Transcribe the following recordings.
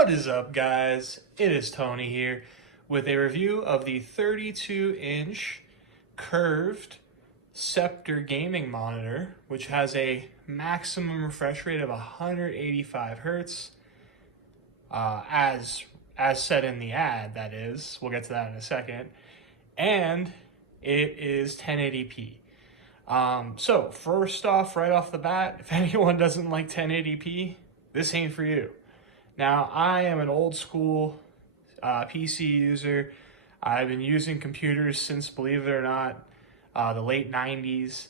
What is up, guys? It is Tony here with a review of the 32-inch curved Sceptre gaming monitor, which has a maximum refresh rate of 185 hertz, as said in the ad, that is. We'll get to that in a second. And it is 1080p. So first off, right off the bat, if anyone doesn't like 1080p, this ain't for you. Now, I am an old school PC user. I've been using computers since, believe it or not, the late 90s.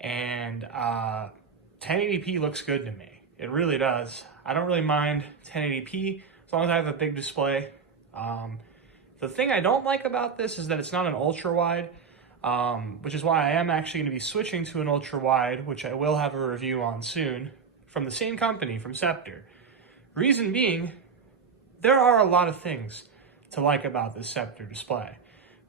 And 1080p looks good to me. It really does. I don't really mind 1080p as long as I have a big display. The thing I don't like about this is that it's not an ultra wide, which is why I am actually going to be switching to an ultra wide, which I will have a review on soon, from the same company, from Sceptre. Reason being, there are a lot of things to like about this Sceptre display,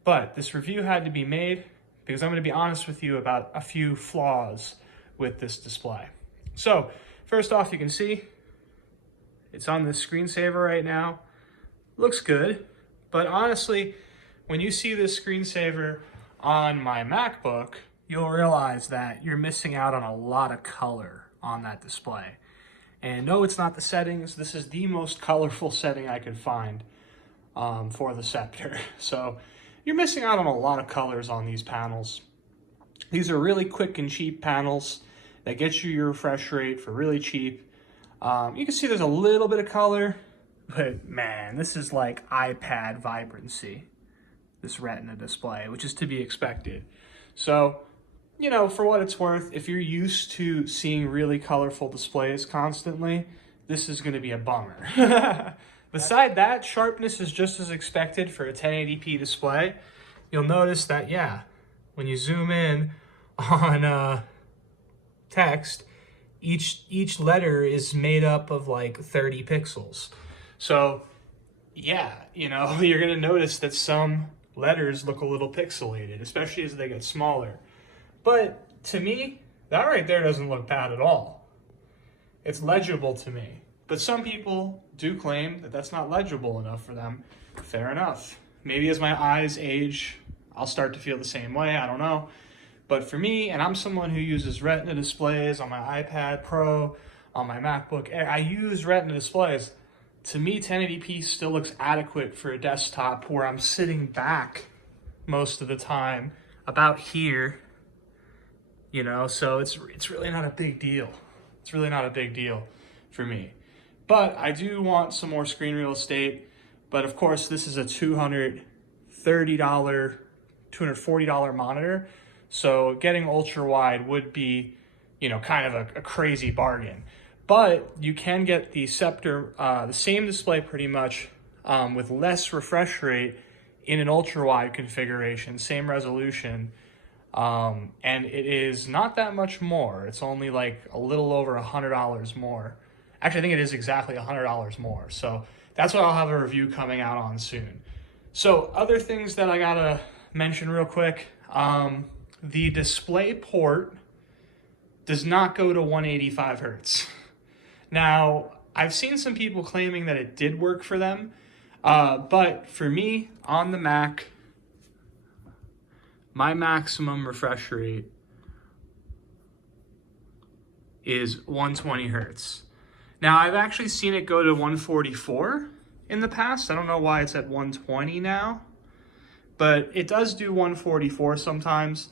but this review had to be made because I'm going to be honest with you about a few flaws with this display. So first off, you can see it's on this screensaver right now. Looks good, but honestly, when you see this screensaver on my MacBook, you'll realize that you're missing out on a lot of color on that display. And no, it's not the settings. This is the most colorful setting I could find for the Sceptre. So you're missing out on a lot of colors on these panels. These are really quick and cheap panels that get you your refresh rate for really cheap. You can see there's a little bit of color, but man, this is like iPad vibrancy, this Retina display, which is to be expected. So, you know, for what it's worth, if you're used to seeing really colorful displays constantly, this is going to be a bummer. Beside that, sharpness is just as expected for a 1080p display. You'll notice that, yeah, when you zoom in on text, each letter is made up of like 30 pixels. So, yeah, you know, you're going to notice that some letters look a little pixelated, especially as they get smaller. But to me, that right there doesn't look bad at all. It's legible to me. But some people do claim that that's not legible enough for them. Fair enough. Maybe as my eyes age, I'll start to feel the same way. I don't know. But for me, and I'm someone who uses Retina displays on my iPad Pro, on my MacBook Air, I use Retina displays. To me, 1080p still looks adequate for a desktop where I'm sitting back most of the time, about here. You know, so it's really not a big deal. It's really not a big deal for me. But I do want some more screen real estate. But of course, this is a $230, $240 monitor. So getting ultra wide would be, you know, kind of a crazy bargain. But you can get the Sceptre, the same display pretty much, with less refresh rate in an ultra wide configuration, same resolution. And it is not that much more. It's only like a little over $100 more. Actually, I think it is exactly $100 more. So that's what I'll have a review coming out on soon. So other things that I gotta mention real quick. The display port does not go to 185 hertz. Now, I've seen some people claiming that it did work for them. But for me, on the Mac, my maximum refresh rate is 120 hertz. Now, I've actually seen it go to 144 in the past. I don't know why it's at 120 now, but it does do 144 sometimes.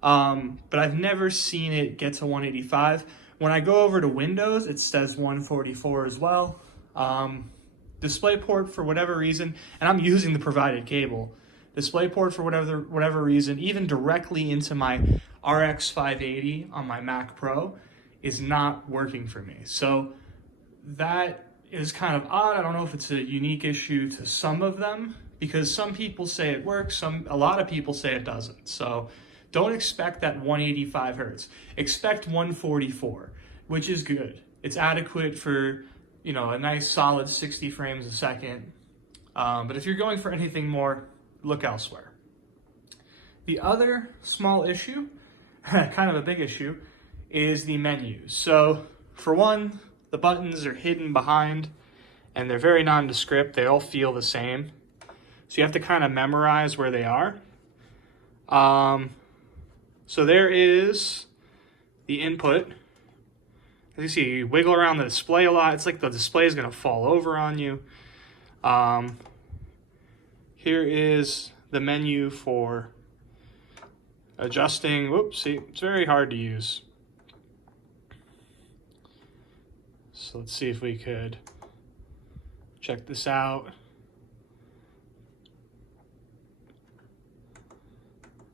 But I've never seen it get to 185. When I go over to Windows, it says 144 as well. DisplayPort, for whatever reason, and I'm using the provided cable, DisplayPort, for whatever reason, even directly into my RX 580 on my Mac Pro, is not working for me. So that is kind of odd. I don't know if it's a unique issue to some of them, because some people say it works, a lot of people say it doesn't. So don't expect that 185 hertz. Expect 144, which is good. It's adequate for, you know, a nice solid 60 frames a second. But if you're going for anything more, look elsewhere. The other small issue, kind of a big issue, is the menus. So for one, the buttons are hidden behind and they're very nondescript. They all feel the same. So you have to kind of memorize where they are. So there is the input. As you see, you wiggle around the display a lot. It's like the display is going to fall over on you. Here is the menu for adjusting. Whoops, see, it's very hard to use. So let's see if we could check this out.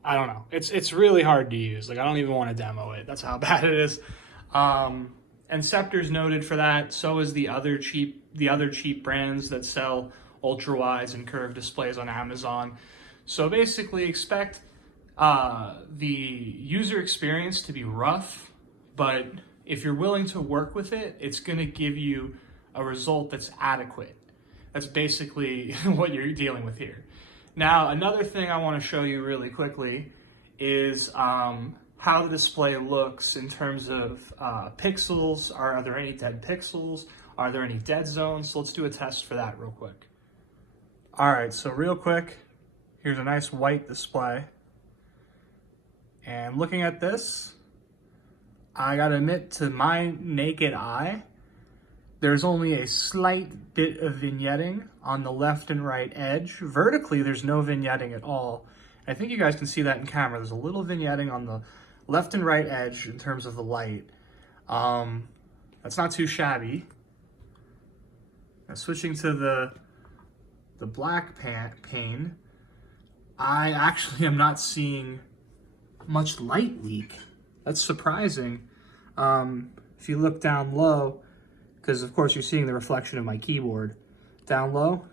I don't know. It's really hard to use. Like, I don't even want to demo it. That's how bad it is. And Scepter's noted for that. So is the other cheap brands that sell ultra wides and curved displays on Amazon. So basically, expect the user experience to be rough, but if you're willing to work with it, it's going to give you a result that's adequate. That's basically what you're dealing with here. Now, another thing I want to show you really quickly is how the display looks in terms of pixels. Are there any dead pixels? Are there any dead zones? So let's do a test for that real quick. All right, so real quick, here's a nice white display. And looking at this, I gotta admit, to my naked eye, there's only a slight bit of vignetting on the left and right edge. Vertically, there's no vignetting at all. I think you guys can see that in camera. There's a little vignetting on the left and right edge in terms of the light. That's not too shabby. Now, switching to the black pane, I actually am not seeing much light leak. That's surprising. If you look down low, because of course you're seeing the reflection of my keyboard. Down low,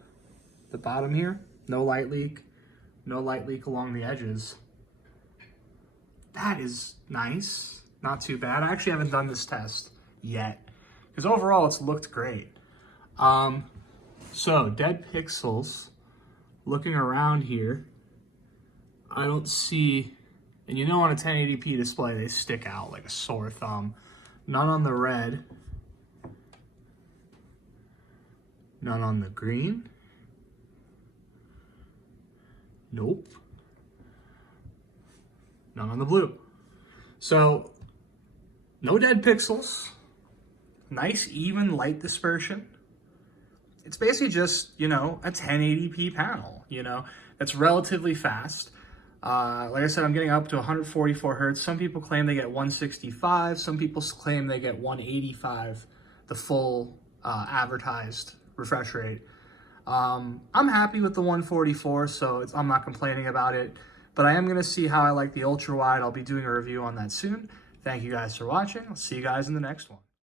the bottom here, no light leak. No light leak along the edges. That is nice. Not too bad. I actually haven't done this test yet, because overall it's looked great. So dead pixels, looking around here, I don't see, and you know on a 1080p display they stick out like a sore thumb. None on the red. None on the green. Nope. None on the blue. So, no dead pixels. Nice even light dispersion. It's basically just, you know, a 1080p panel, you know, that's relatively fast. Like I said, I'm getting up to 144 hertz. Some people claim they get 165. Some people claim they get 185, the full advertised refresh rate. I'm happy with the 144, so I'm not complaining about it, but I am going to see how I like the ultra wide. I'll be doing a review on that soon. Thank you guys for watching. I'll see you guys in the next one.